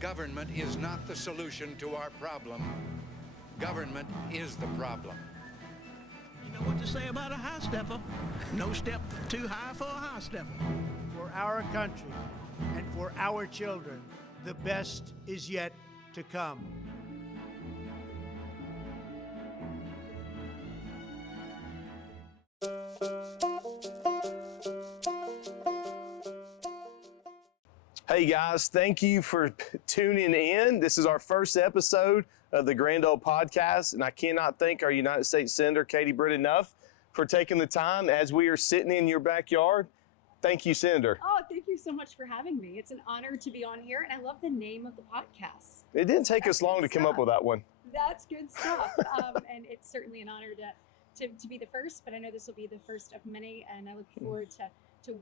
Government is not the solution to our problem. Government is the problem. You know what to say about a high stepper? No step too high for a high stepper. For our country and for our children, the best is yet to come. Hey guys, thank you for tuning in. This is our first episode of the Grand Old Podcast, and I cannot thank our United States Senator Katie Britt enough for taking the time as we are sitting in your backyard. Thank you, Senator. Oh, thank you so much for having me. It's an honor to be on here, and I love the name of the podcast. It didn't take us long to come up with that one. That's good stuff. And it's certainly an honor to be the first, but I know this will be the first of many, and I look forward to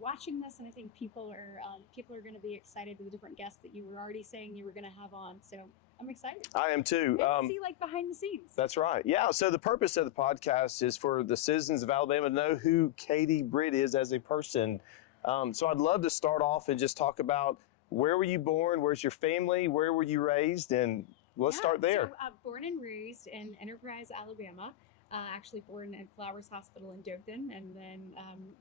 watching this, and I think people are going to be excited with the different guests that you were already saying you were going to have on. So I'm excited. I am too. See like behind the scenes. That's right. Yeah. So the purpose of the podcast is for the citizens of Alabama to know who Katie Britt is as a person. So I'd love to start off and just talk about where were you born, where's your family, where were you raised, and let's start there. So born and raised in Enterprise, Alabama. Actually born at Flowers Hospital in Dothan, and then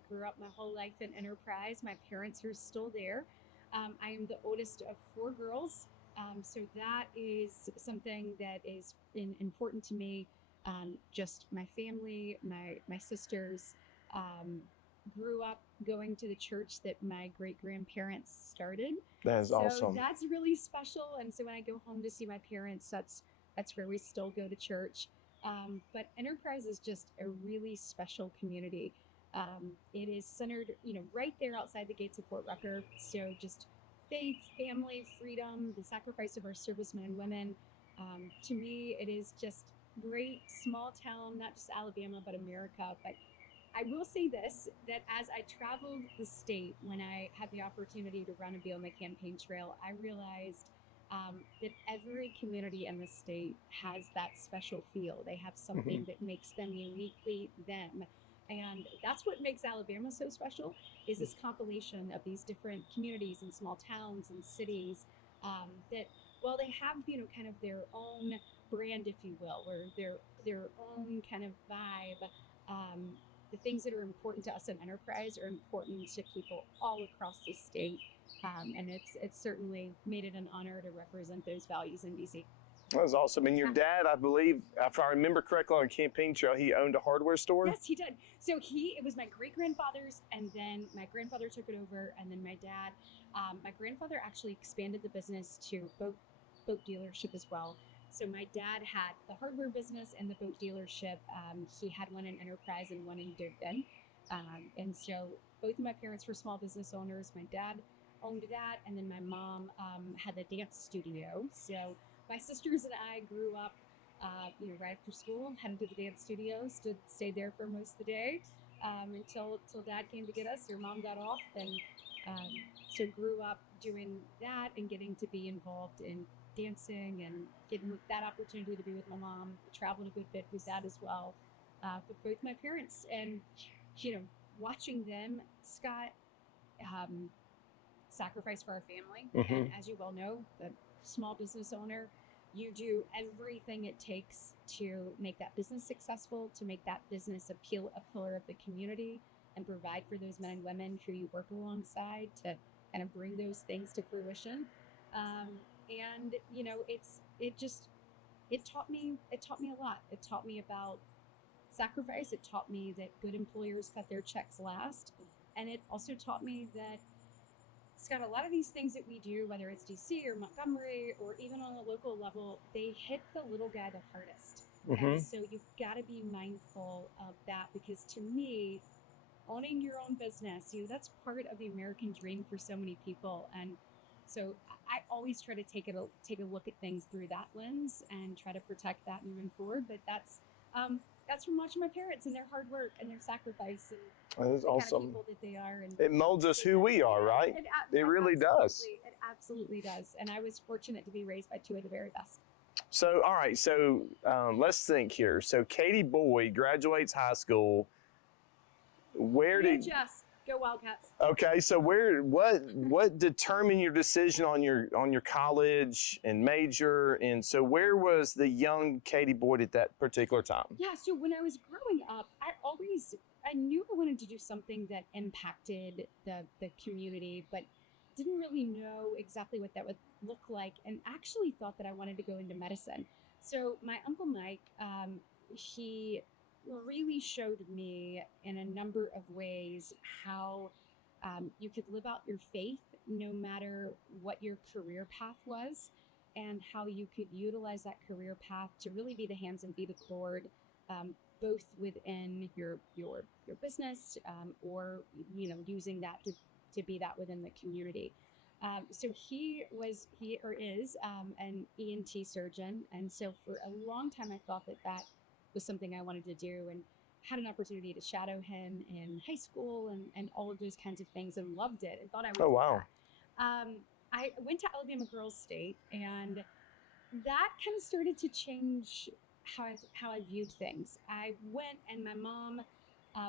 grew up my whole life in Enterprise. My parents are still there. I am the oldest of 4 girls, so that is something that is important to me. Just my family, my sisters, grew up going to the church that my great-grandparents started. That is awesome. So that's really special, and so when I go home to see my parents, that's where we still go to church. But Enterprise is just a really special community. It is centered, right there outside the gates of Fort Rucker. So just faith, family, freedom, the sacrifice of our servicemen and women. To me, it is just great, small town, not just Alabama, but America. But I will say this, that as I traveled the state, when I had the opportunity to run and be on the campaign trail, I realized that every community in the state has that special feel. They have something that makes them uniquely them. And that's what makes Alabama so special, is this compilation of these different communities and small towns and cities that, well, they have, kind of their own brand, if you will, or their own kind of vibe. The things that are important to us in Enterprise are important to people all across the state. And it's certainly made it an honor to represent those values in DC. That was awesome. And your dad, I believe, if I remember correctly on campaign trail, he owned a hardware store? Yes, he did. So it was my great-grandfather's, and then my grandfather took it over, and then my dad. My grandfather actually expanded the business to boat dealership as well. So my dad had the hardware business and the boat dealership. He had one in Enterprise and one in Dothan. And so both of my parents were small business owners. My dad owned that, and then my mom had the dance studio. So my sisters and I grew up, right after school, headed to the dance studio, stayed there for most of the day until Dad came to get us, or Mom got off, and so grew up doing that and getting to be involved in dancing and getting that opportunity to be with my mom. Traveled a good bit with that as well, with both my parents, and watching them, Scott, sacrifice for our family. And as you well know, the small business owner, you do everything it takes to make that business successful, to make that business a pillar of the community, and provide for those men and women who you work alongside to kind of bring those things to fruition. And it taught me a lot. It taught me about sacrifice. It taught me that good employers cut their checks last. And it also taught me that, Scott, a lot of these things that we do, whether it's DC or Montgomery or even on a local level, they hit the little guy the hardest. And so you've got to be mindful of that, because to me, owning your own business, that's part of the American dream for so many people. And so I always try to take a look at things through that lens and try to protect that moving forward. But that's from watching my parents and their hard work and their sacrifice and that is the awesome. kind of people that they are. And it molds us who we are, right? It really does. It absolutely does. And I was fortunate to be raised by 2 of the very best. So, all right. So let's think here. So Katie Boyd graduates high school. Where did Go Wildcats. Okay, so what determined your decision on your college and major, and so where was the young Katie Boyd at that particular time? Yeah, so when I was growing up, I knew I wanted to do something that impacted the community, but didn't really know exactly what that would look like, and actually thought that I wanted to go into medicine. So my Uncle Mike, he really showed me in a number of ways how you could live out your faith no matter what your career path was, and how you could utilize that career path to really be the hands and feet of the Lord, both within your business, or using that to be that within the community. So he is an ENT surgeon, and so for a long time I thought that was something I wanted to do, and had an opportunity to shadow him in high school and all of those kinds of things, and loved it and thought I would. Oh, wow. I went to Alabama Girls State, and that kind of started to change how I viewed things. I went, and my mom,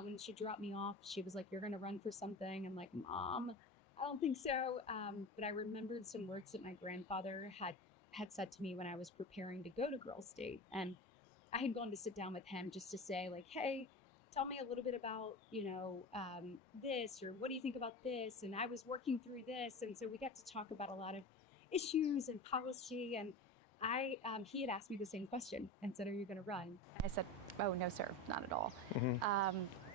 when she dropped me off, she was like, "You're going to run for something." I'm like, "Mom, I don't think so." But I remembered some words that my grandfather had said to me when I was preparing to go to Girls State, and I had gone to sit down with him just to say, like, "Hey, tell me a little bit about, this, or what do you think about this?" And I was working through this, and so we got to talk about a lot of issues and policy, and he had asked me the same question and said, "Are you going to run?" And I said, "Oh, no, sir, not at all."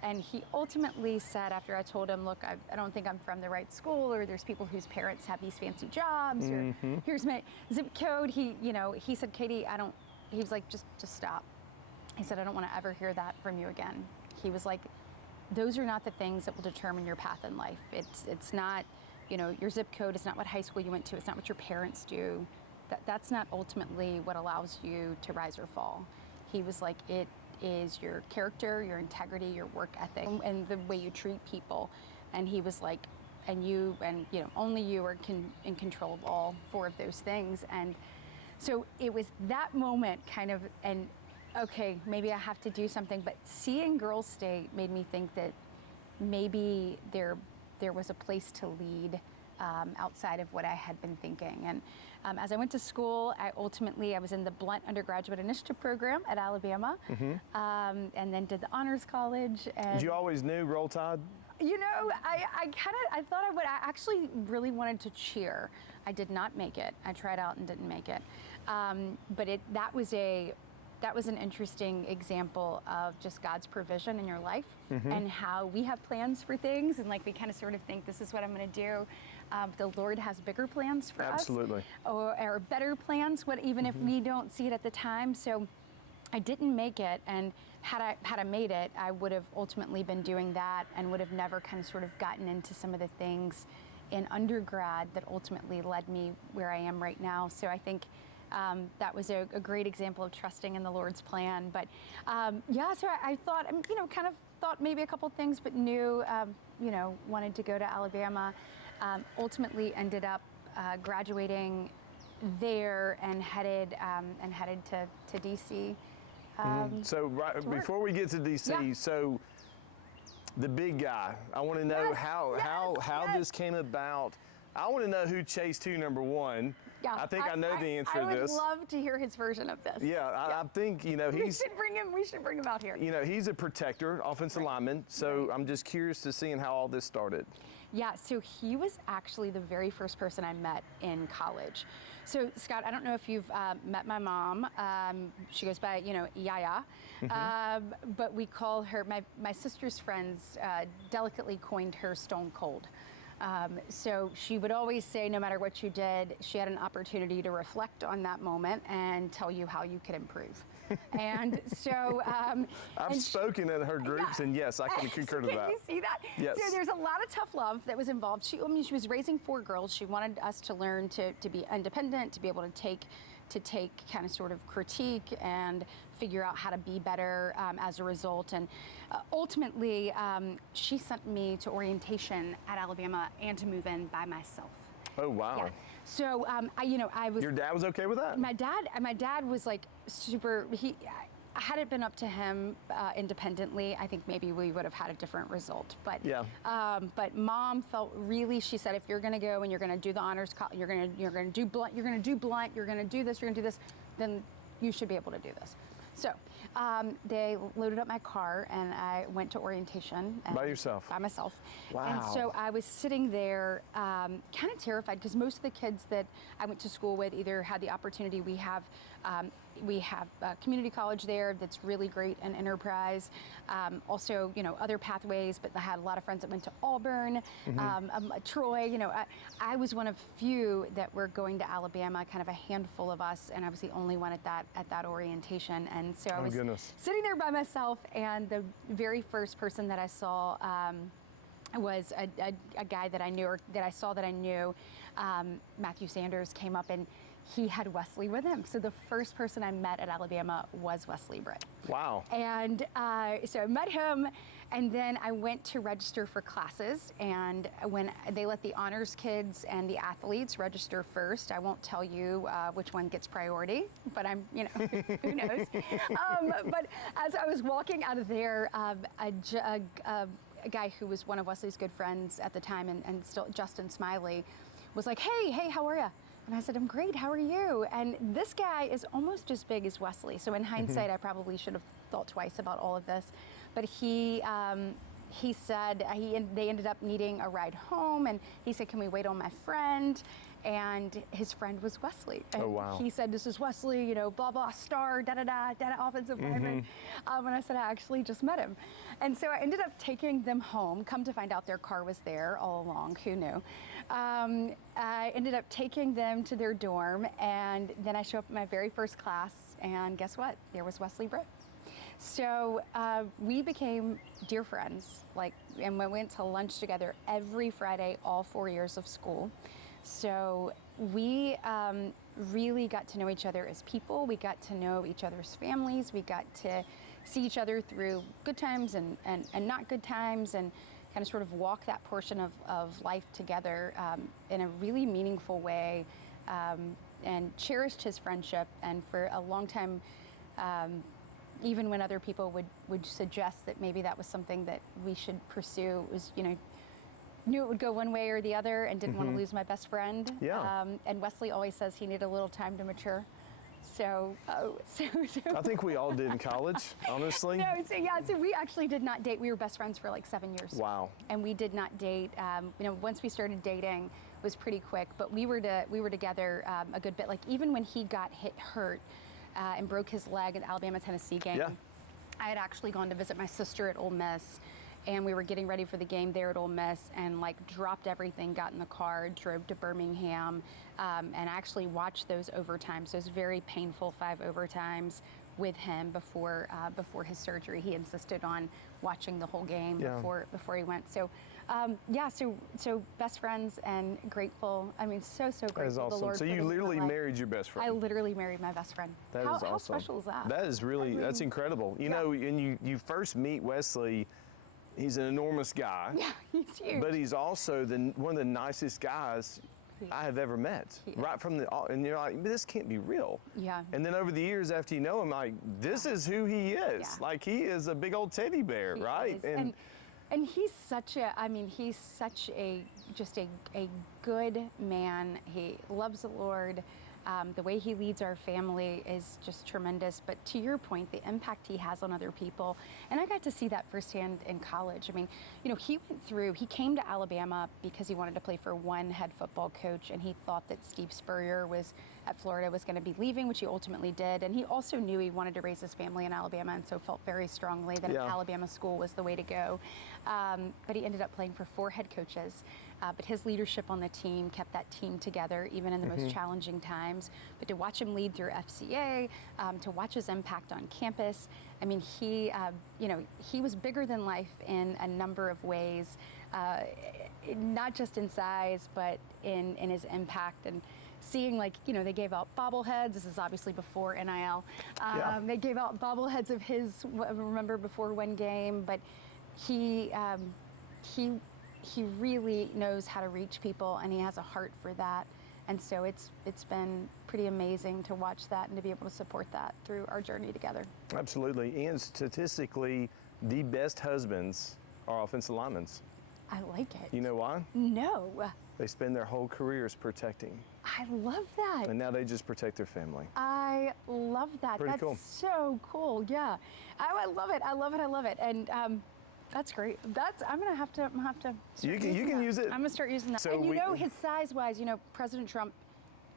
And he ultimately said, after I told him, "Look, I don't think I'm from the right school, or there's people whose parents have these fancy jobs, or here's my zip code." He said, "Katie, he was like, just stop." He said, "I don't want to ever hear that from you again." He was like, "Those are not the things that will determine your path in life. It's not, your zip code. It's not what high school you went to. It's not what your parents do. That's not ultimately what allows you to rise or fall." He was like, "It is your character, your integrity, your work ethic, and the way you treat people." And he was like, only you are in control of all four of those things. And so it was that moment kind of, and okay, maybe I have to do something. But seeing Girls State made me think that maybe there was a place to lead outside of what I had been thinking. And as I went to school, I was in the Blunt Undergraduate Initiative Program at Alabama, and then did the Honors College. And Did you always knew Roll Tide? I thought I would. I actually really wanted to cheer. I did not make it. I tried out and didn't make it. But that was an interesting example of just God's provision in your life, and how we have plans for things, and like we kind of sort of think, this is what I'm going to do. The Lord has bigger plans for us. Absolutely. Or better plans, even if we don't see it at the time. So I didn't make it, and had I made it, I would have ultimately been doing that, and would have never kind of sort of gotten into some of the things in undergrad that ultimately led me where I am right now. So I think that was a great example of trusting in the Lord's plan. But so I thought, kind of thought maybe a couple things, but knew, wanted to go to Alabama. Ultimately ended up graduating there and headed to DC. So before we get to DC, so the big guy, I want to know how this came about. I want to know who chased who, number one. Yeah, I think I know the answer to this. I would love to hear his version of this. Yeah, I think, he's... We should bring him out here. He's a protector, offensive lineman, so I'm just curious to seeing how all this started. Yeah, so he was actually the very first person I met in college. So Scott, I don't know if you've met my mom. She goes by, Yaya, but we call her, my sister's friends delicately coined her Stone Cold. So she would always say, no matter what you did, she had an opportunity to reflect on that moment and tell you how you could improve. And so I've spoken at her groups, and yes, I can concur to that. Can you see that? Yes. So there's a lot of tough love that was involved. She was raising 4 girls. She wanted us to learn to be independent, to be able to take kind of sort of critique and figure out how to be better as a result. And ultimately, she sent me to orientation at Alabama and to move in by myself. Oh, wow. Yeah. So I was. Your dad was okay with that? My dad was like super. had it been up to him independently, I think maybe we would have had a different result. But but Mom felt really. She said, if you're going to go and you're going to do the honors, you're going to do blunt, you're going to do this, then you should be able to do this. So they loaded up my car and I went to orientation. By yourself? By myself. Wow. And so I was sitting there kind of terrified because most of the kids that I went to school with either had the opportunity, we have a community college there that's really great and Enterprise. Also, other pathways, but I had a lot of friends that went to Auburn, Troy. I was one of few that were going to Alabama, kind of a handful of us, and I was the only one at that orientation. And so I was sitting there by myself, and the very first person that I saw was a guy that I knew, or that I saw that I knew. Matthew Sanders came up, and he had Wesley with him. So the first person I met at Alabama was Wesley Britt. Wow. And so I met him, and then I went to register for classes. And when they let the honors kids and the athletes register first, I won't tell you which one gets priority, but I'm, who knows. But as I was walking out of there, a guy who was one of Wesley's good friends at the time, and still, Justin Smiley, was like, hey, how are you? And I said, I'm great, how are you? And this guy is almost as big as Wesley. So in hindsight, I probably should have thought twice about all of this. But he said, they ended up needing a ride home, and he said, can we wait on my friend? And his friend was Wesley. And he said, this is Wesley, blah, blah, star, da-da-da, offensive lineman. And I said, I actually just met him. And so I ended up taking them home. Come to find out their car was there all along, who knew? I ended up taking them to their dorm, and then I show up at my very first class, and guess what? There was Wesley Britt. So we became dear friends, and we went to lunch together every Friday, all 4 years of school. So we really got to know each other as people. We got to know each other's families. We got to see each other through good times and not good times, and kind of sort of walk that portion of life together in a really meaningful way, and cherished his friendship. And for a long time, even when other people would suggest that maybe that was something that we should pursue, it was, knew it would go one way or the other, and didn't want to lose my best friend. Yeah. And Wesley always says he needed a little time to mature. So I think we all did in college, honestly. No, so we actually did not date. We were best friends for like 7 years. Wow. And we did not date. Once we started dating, it was pretty quick. But we were together a good bit. Like even when he got hurt and broke his leg at the Alabama-Tennessee game, I had actually gone to visit my sister at Ole Miss. And we were getting ready for the game there at Ole Miss, and dropped everything, got in the car, drove to Birmingham, and actually watched those overtimes, those very painful 5 overtimes with him before his surgery. He insisted on watching the whole game before he went. So, so best friends and grateful. I mean, so grateful. That is awesome. The Lord so you literally married your best friend. I literally married my best friend. That is awesome. How special is that? That is really, that's incredible. You know, and you first meet Wesley. He's an enormous guy. Yeah, he's huge. But he's also one of the nicest guys I have ever met. Right from and you're like, this can't be real. Yeah. And then over the years, after you know him, like, this is who he is. Yeah. Like, he is a big old teddy bear, right? And he's such just a good man. He loves the Lord. The way he leads our family is just tremendous. But to your point, the impact he has on other people, and I got to see that firsthand in college. I mean, he came to Alabama because he wanted to play for one head football coach, and he thought that Steve Spurrier at Florida was going to be leaving, which he ultimately did. And he also knew he wanted to raise his family in Alabama, and so felt very strongly that an Alabama school was the way to go. But he ended up playing for 4 head coaches. But his leadership on the team kept that team together, even in the most challenging times. But to watch him lead through FCA, to watch his impact on campus, I mean, he was bigger than life in a number of ways, not just in size, but in his impact. And seeing, they gave out bobbleheads. This is obviously before NIL. They gave out bobbleheads of his, remember, before one game. But he really knows how to reach people, and he has a heart for that. And so it's been pretty amazing to watch that and to be able to support that through our journey together. Absolutely. And statistically, the best husbands are offensive linemen. I like it. You know why? No. They spend their whole careers protecting, I love that. and now they just protect their family. I love that. Pretty That's cool. so cool. Yeah. I love it. I love it. I love it. And that's great. I'm gonna have to You start can using that. use it. I'm gonna start using that. So and you we- know, his size wise, President Trump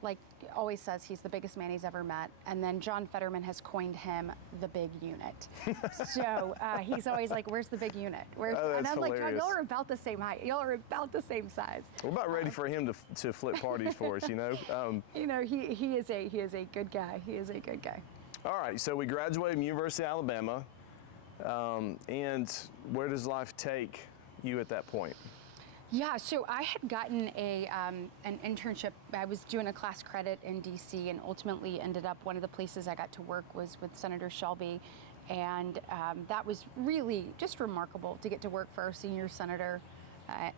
like always says he's the biggest man he's ever met, and then John Fetterman has coined him the big unit. So he's always like, "Where's the big unit? Where's?" Oh, that's and I'm like, "John, hilarious. y'all are about the same height. Y'all are about the same size." We're about ready for him to flip parties for us, you know? He is a good guy. He is a good guy. All right, so we graduated from University of Alabama, and where does life take you at that point? Yeah, so I had gotten an internship. I was doing a class credit in DC, and ultimately ended up one of the places I got to work was with Senator Shelby, and that was really just remarkable to get to work for our senior senator.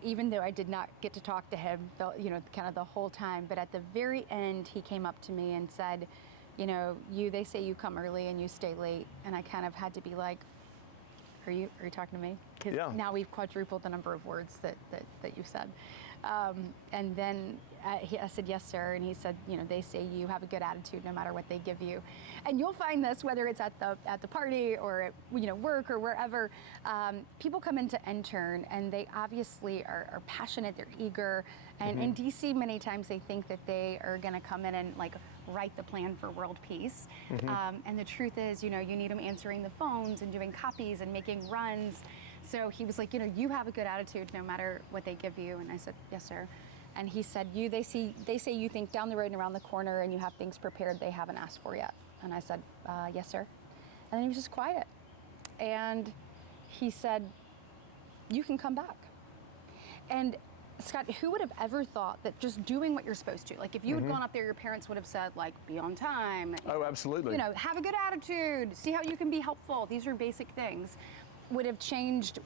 Even though I did not get to talk to him, kind of the whole time, but at the very end, he came up to me and said, they say you come early and you stay late, and I kind of had to be like, Are you talking to me? Because now we've quadrupled the number of words that you said. And then I said, yes, sir. And he said, they say you have a good attitude no matter what they give you. And you'll find this, whether it's at the party or at work or wherever, people come in to intern and they obviously are passionate, they're eager. And in DC, many times they think that they are going to come in and write the plan for world peace. And the truth is, you need them answering the phones and doing copies and making runs. So he was like, you have a good attitude no matter what they give you. And I said, yes, sir. And he said, they say you think down the road and around the corner and you have things prepared they haven't asked for yet. And I said, yes, sir. And then he was just quiet. And he said, you can come back. And Scott, who would have ever thought that just doing what you're supposed to, if you had gone up there, your parents would have said, be on time. Oh, absolutely. Have a good attitude, see how you can be helpful. These are basic things. Would have changed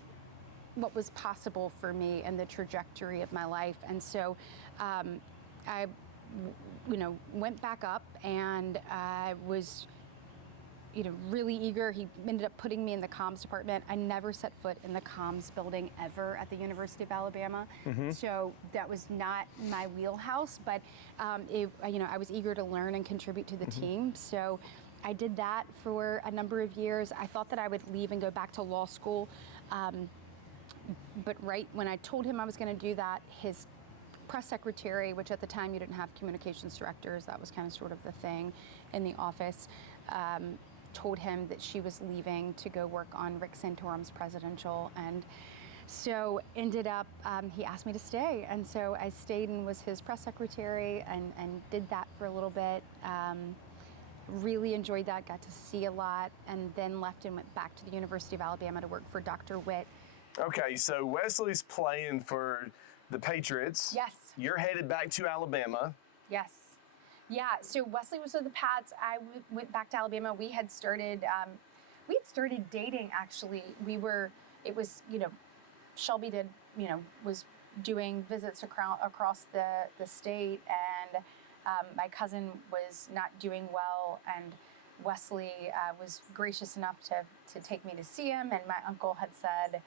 what was possible for me and the trajectory of my life. And so I, went back up, and I was really eager. He ended up putting me in the comms department. I never set foot in the comms building ever at the University of Alabama. So that was not my wheelhouse, but I was eager to learn and contribute to the team. So I did that for a number of years. I thought that I would leave and go back to law school. But right when I told him I was going to do that, his press secretary, which at the time you didn't have communications directors, that was kind of sort of the thing in the office, told him that she was leaving to go work on Rick Santorum's presidential. And so ended up, he asked me to stay. And so I stayed and was his press secretary and did that for a little bit. Really enjoyed that, got to see a lot, and then left and went back to the University of Alabama to work for Dr. Witt. Okay, so Wesley's playing for the Patriots. Yes. You're headed back to Alabama. Yes. Yeah, so Wesley was with the Pats. I went back to Alabama. We had started dating, actually. Shelby was doing visits across the state, and my cousin was not doing well, and Wesley was gracious enough to take me to see him, and my uncle had said,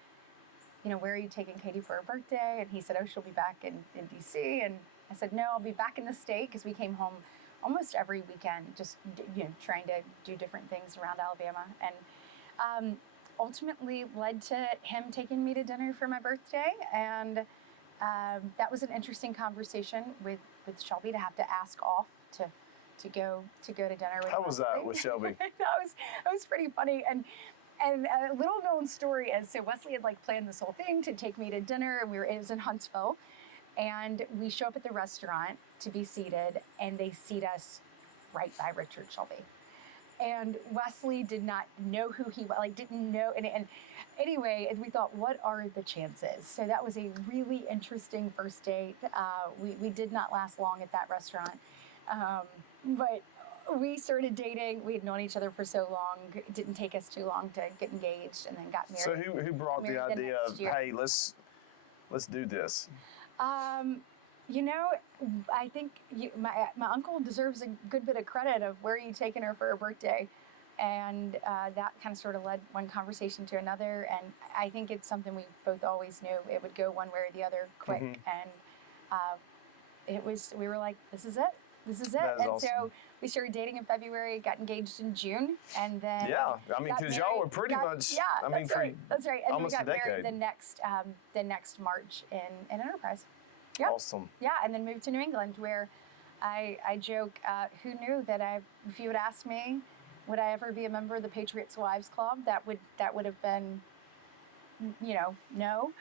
where are you taking Katie for her birthday? And he said, oh, she'll be back in DC. And I said, no, I'll be back in the state, because we came home almost every weekend, just trying to do different things around Alabama. And ultimately led to him taking me to dinner for my birthday. And that was an interesting conversation with Shelby to have to ask off to go to dinner with. How was that with Shelby? that was pretty funny. And a little known story is, so Wesley had planned this whole thing to take me to dinner, and it was in Huntsville, and we show up at the restaurant to be seated, and they seat us right by Richard Shelby. And Wesley did not know who he was, didn't know. And anyway, we thought, what are the chances? So that was a really interesting first date. We did not last long at that restaurant. But we started dating. We had known each other for so long. It didn't take us too long to get engaged, and then got married. So who brought the idea of, hey, let's do this? You know, I think my uncle deserves a good bit of credit of where you taking her for her birthday. And that kind of sort of led one conversation to another. And I think it's something we both always knew it would go one way or the other quick. And we were like, this is it. This is it. That is And awesome. so we started dating in February, got engaged in June, and then Yeah, I mean, got because y'all married- were pretty much, yeah, I mean, that's for right. That's right. And then we almost a got married decade. the next March in Enterprise. Yep. Awesome. Yeah, and then moved to New England, where I joke, who knew that if you had asked me, would I ever be a member of the Patriots Wives Club? That would have been, no.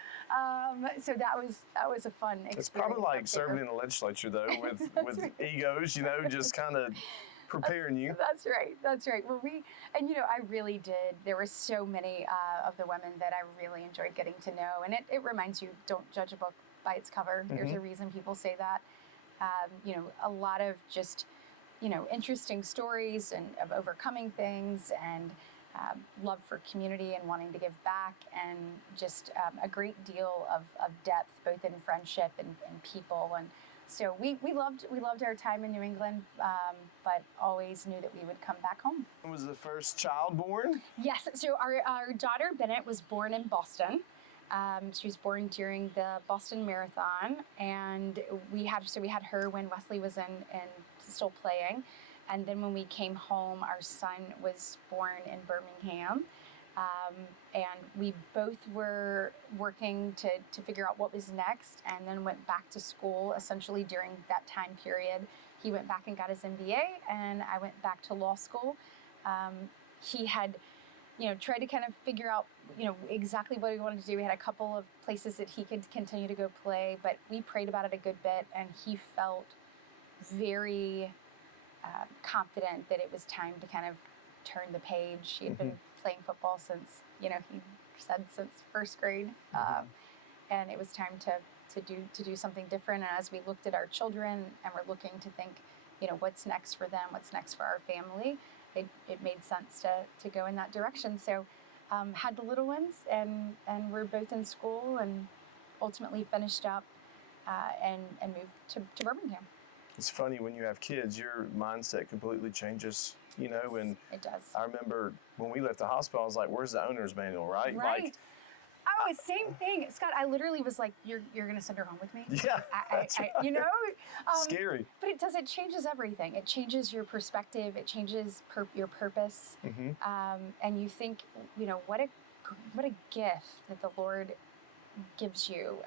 So that was a fun experience. It's probably like up serving there. in the legislature, though, with right. egos, just kind of preparing you. That's right. That's right. Well, I really did. There were so many of the women that I really enjoyed getting to know, and it reminds you, don't judge a book by its cover. There's a reason people say that. A lot of just, interesting stories and of overcoming things, and love for community and wanting to give back, and just a great deal of depth, both in friendship and people. And so we loved our time in New England, but always knew that we would come back home. Was the first child born? Yes. So our daughter Bennett was born in Boston. She was born during the Boston Marathon, and we had her when Wesley was in still playing, and then when we came home, our son was born in Birmingham, and we both were working to figure out what was next, and then went back to school essentially during that time period. He went back and got his MBA, and I went back to law school. He had tried to kind of figure out, exactly what he wanted to do. We had a couple of places that he could continue to go play, but we prayed about it a good bit, and he felt very confident that it was time to kind of turn the page. He had been playing football since, he said since first grade, and it was time to do something different. And as we looked at our children and we're looking to think, what's next for them, what's next for our family, it made sense to go in that direction. So had the little ones, and we're both in school, and ultimately finished up and moved to Birmingham. It's funny, when you have kids, your mindset completely changes, and It does. I remember when we left the hospital, I was like, where's the owner's manual, right? Right. Like, Oh, same thing, Scott. I literally was like, "You're gonna send her home with me?" yeah, that's right. Scary. But it does. It changes everything. It changes your perspective. It changes your purpose. And you think, what a gift that the Lord gives you.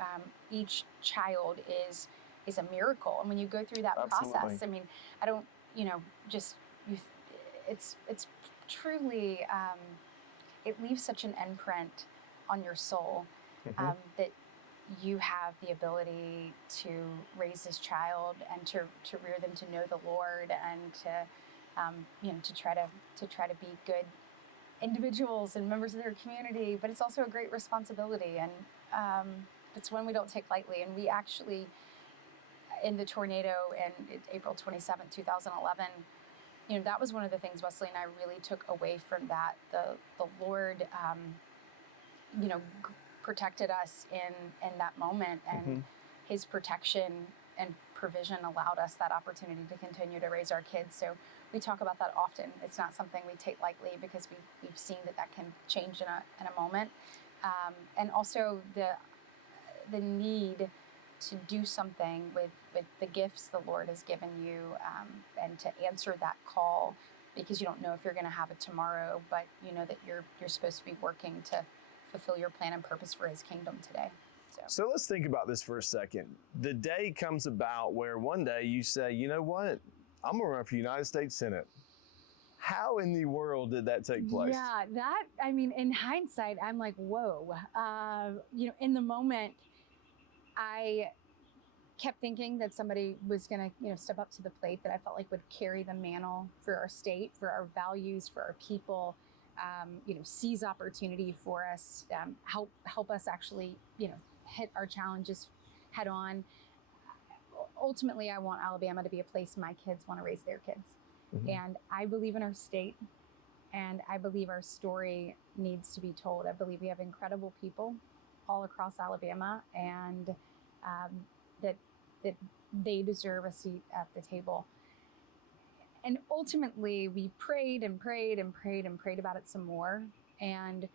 Each child is a miracle, and when you go through that Absolutely. process, I mean, I don't, it's truly, it leaves such an imprint on your soul, that you have the ability to raise this child and to rear them to know the Lord, and to try to be good individuals and members of their community. But it's also a great responsibility, and it's one we don't take lightly. And we actually, in the tornado in April 27th, 2011, that was one of the things Wesley and I really took away from that. The Lord, protected us in that moment, and his protection and provision allowed us that opportunity to continue to raise our kids. So we talk about that often. It's not something we take lightly, because we've seen that can change in a moment, and also the need to do something with the gifts the Lord has given you, and to answer that call, because you don't know if you're going to have it tomorrow, but you know that you're supposed to be working to fulfill your plan and purpose for his kingdom today. So let's think about this for a second. The day comes about where one day you say, you know what, I'm going to run for United States Senate. How in the world did that take place? Yeah, in hindsight, I'm like, whoa. In the moment, I kept thinking that somebody was going to, step up to the plate that I felt like would carry the mantle for our state, for our values, for our people, seize opportunity for us, help us actually, hit our challenges head on. Ultimately, I want Alabama to be a place my kids want to raise their kids. And I believe in our state, and I believe our story needs to be told. I believe we have incredible people all across Alabama, and that that they deserve a seat at the table. And ultimately, we prayed and prayed and prayed and prayed about it some more. And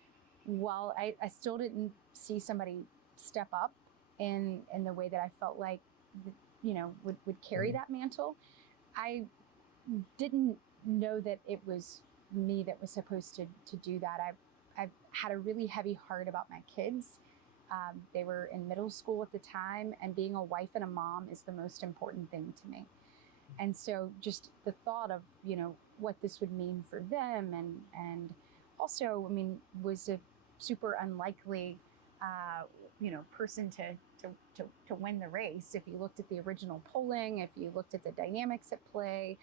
while I still didn't see somebody step up in the way that I felt like, would carry that mantle, I didn't know that it was me that was supposed to do that. I've had a really heavy heart about my kids. They were in middle school at the time, and being a wife and a mom is the most important thing to me. And so just the thought of, what this would mean for them and also, was a super unlikely, person to win the race. If you looked at the original polling, if you looked at the dynamics at play.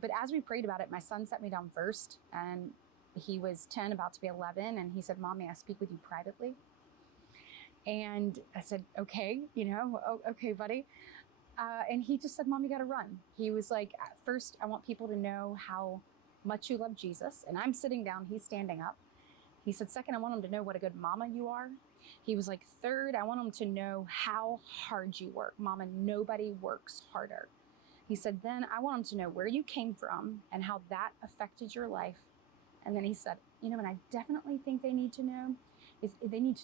But as we prayed about it, my son sat me down first, and he was 10, about to be 11. And he said, "Mom, may I speak with you privately?" And I said, "Okay, okay, buddy." And he just said, "Mom, you got to run." He was like, "First, I want people to know how much you love Jesus." And I'm sitting down, he's standing up. He said, "Second, I want them to know what a good mama you are." He was like, "Third, I want them to know how hard you work. Mama, nobody works harder." He said, "Then I want them to know where you came from and how that affected your life." And then he said, "And I definitely think they need to know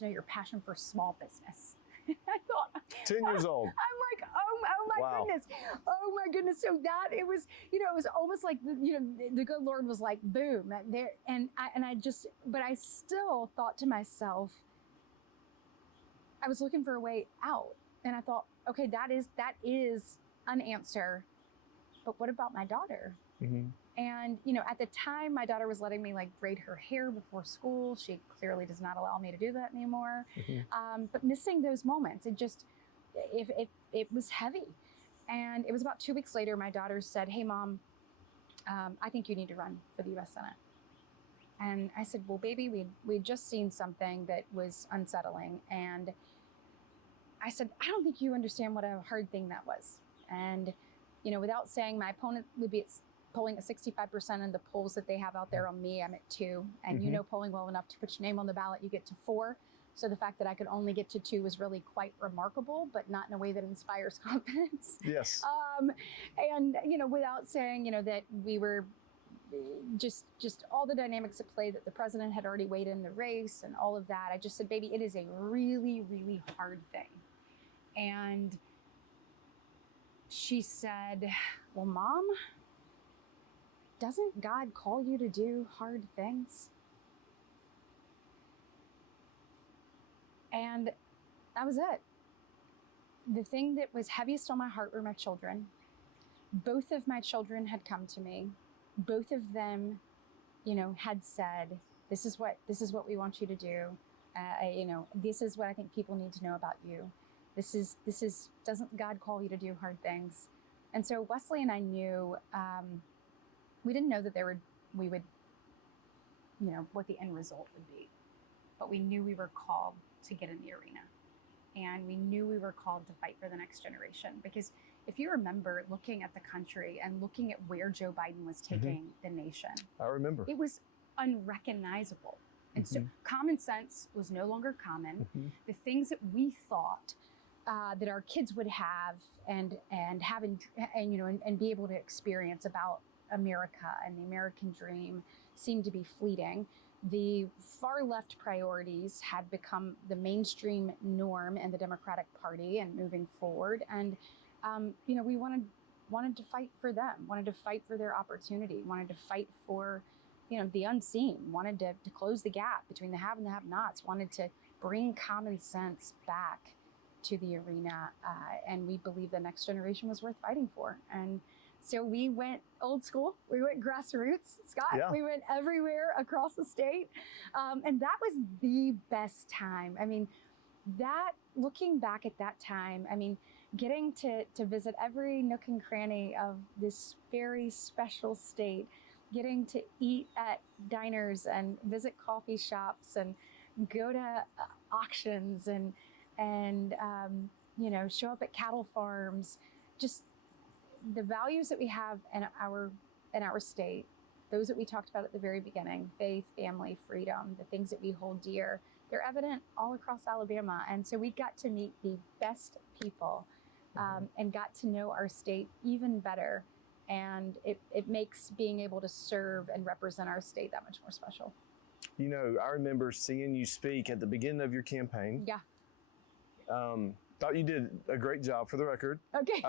your passion for small business." I thought, 10 years old. I'm like, oh my Wow. goodness. Oh my goodness. So that it was almost like, the good Lord was like, boom, there. But I still thought to myself, I was looking for a way out. And I thought, okay, that is an answer. But what about my daughter? Mm-hmm. And, at the time, my daughter was letting me braid her hair before school. She clearly does not allow me to do that anymore. Mm-hmm. But missing those moments, it was heavy. And it was about 2 weeks later, my daughter said, "Hey, Mom, I think you need to run for the U.S. Senate." And I said, "Well, baby, we'd just seen something that was unsettling." And I said, "I don't think you understand what a hard thing that was." And, without saying, my opponent would be polling at 65%, and the polls that they have out there on me, I'm at 2. And Mm-hmm. polling well enough to put your name on the ballot, you get to 4. So the fact that I could only get to 2 was really quite remarkable, but not in a way that inspires confidence. Yes. And, without saying, that we were just all the dynamics at play, that the president had already weighed in the race and all of that, I just said, "Baby, it is a really, really hard thing." And she said, "Well, Mom, doesn't God call you to do hard things?" And that was it. The thing that was heaviest on my heart were my children. Both of my children had come to me. Both of them, had said, this is what we want you to do. This is what I think people need to know about you. Doesn't God call you to do hard things? And so Wesley and I knew, we didn't know that we would, what the end result would be, but we knew we were called to get in the arena. And we knew we were called to fight for the next generation. Because if you remember looking at the country and looking at where Joe Biden was taking the nation, I remember. it was unrecognizable. And so common sense was no longer common. The things that we thought that our kids would have and be able to experience about America and the American dream seemed to be fleeting. The far left priorities had become the mainstream norm in the Democratic Party and moving forward. And, we wanted to fight for them, wanted to fight for their opportunity, wanted to fight for, the unseen, wanted to close the gap between the have and the have-nots, wanted to bring common sense back to the arena. And we believe the next generation was worth fighting for. And so we went old school. We went grassroots, Scott. Yeah. We went everywhere across the state. And that was the best time. Looking back at that time, getting to visit every nook and cranny of this very special state, getting to eat at diners and visit coffee shops and go to auctions and show up at cattle farms, just the values that we have in our state, those that we talked about at the very beginning, faith, family, freedom, the things that we hold dear, they're evident all across Alabama. And so we got to meet the best people and got to know our state even better. And it makes being able to serve and represent our state that much more special. You know, I remember seeing you speak at the beginning of your campaign. Yeah. Thought you did a great job, for the record. Okay.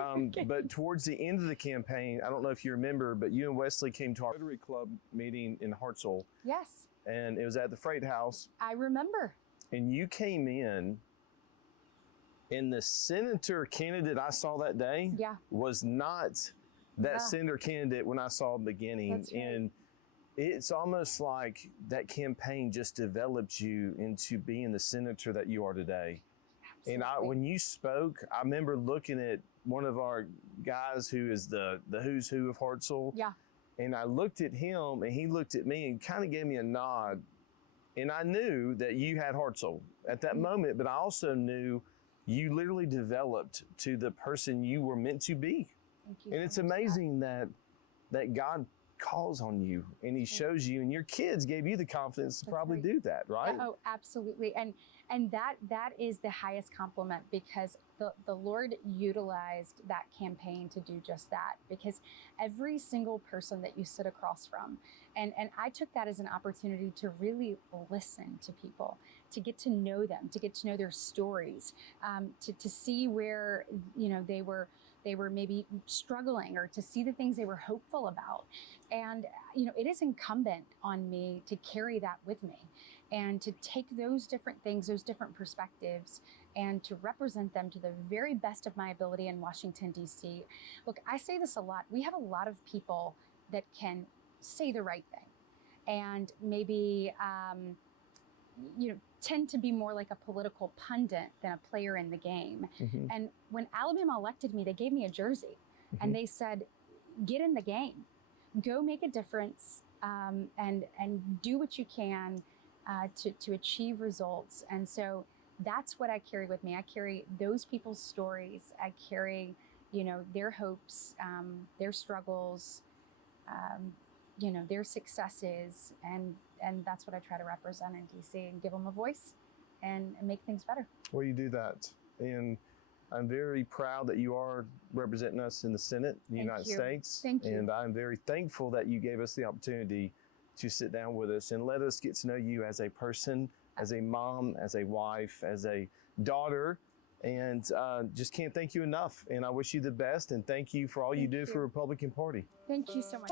But towards the end of the campaign, I don't know if you remember, but you and Wesley came to our Rotary Club meeting in Hartselle, Yes, and it was at the Freight House. I remember. And you came in, and the senator candidate I saw that day Yeah. was not that Yeah. senator candidate when I saw him beginning. That's right. And it's almost like that campaign just developed you into being the senator that you are today. And when you spoke, I remember looking at one of our guys who is the who's who of Hartselle. Yeah. And I looked at him, and he looked at me and kind of gave me a nod. And I knew that you had Hartselle at that moment, but I also knew you literally developed to the person you were meant to be. Thank you And so it's much for that. amazing that God calls on you and he shows you, and your kids gave you the confidence to That's probably right. do that, right? Oh, absolutely. And that is the highest compliment, because the Lord utilized that campaign to do just that, because every single person that you sit across from, and I took that as an opportunity to really listen to people, to get to know them, to get to know their stories, to see where, you know, they were maybe struggling, or to see the things they were hopeful about. And, you know, it is incumbent on me to carry that with me and to take those different things, those different perspectives, and to represent them to the very best of my ability in Washington, D.C. Look, I say this a lot. We have a lot of people that can say the right thing and maybe, you know, tend to be more like a political pundit than a player in the game. Mhm. And when Alabama elected me, they gave me a jersey and they said, get in the game, go make a difference, and do what you can to achieve results. And so that's what I carry with me. I carry those people's stories. I carry, you know, their hopes, their struggles, you know, their successes, and that's what I try to represent in DC and give them a voice and make things better. Well, you do that. And I'm very proud that you are representing us in the Senate in the Thank United you. States. Thank you. And I'm very thankful that you gave us the opportunity to sit down with us and let us get to know you as a person, as a mom, as a wife, as a daughter. And just can't thank you enough. And I wish you the best. And thank you for all you Thank do you. for the Republican Party. Thank you so much.